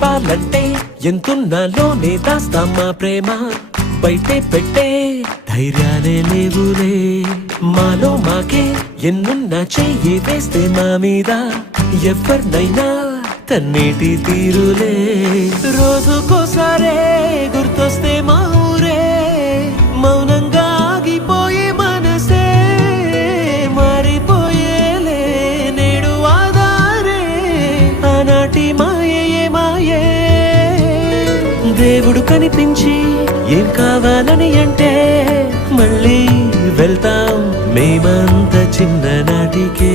చెప్పాలంటే ఎంతున్నాలోనే దాస్తాం మా ప్రేమ బయటే పెట్టే ధైర్యాలే లేవులే మాలో మాకే ఎన్నున్నా చెయ్యి వేస్తే మా మీద ఎవరినైనా తన్నేటి తీరులే రోజుకోసారే గుర్తొస్తే మా ఊరే మౌనంగా ఆగిపోయే మనసే మారిపోయేలే నేడు ఆధారే ఆనాటి మాయే మాయే దేవుడు కనిపించి ఏం కావాలని అంటే మళ్ళీ వెళ్తాం మేమంత చిన్ననాటికే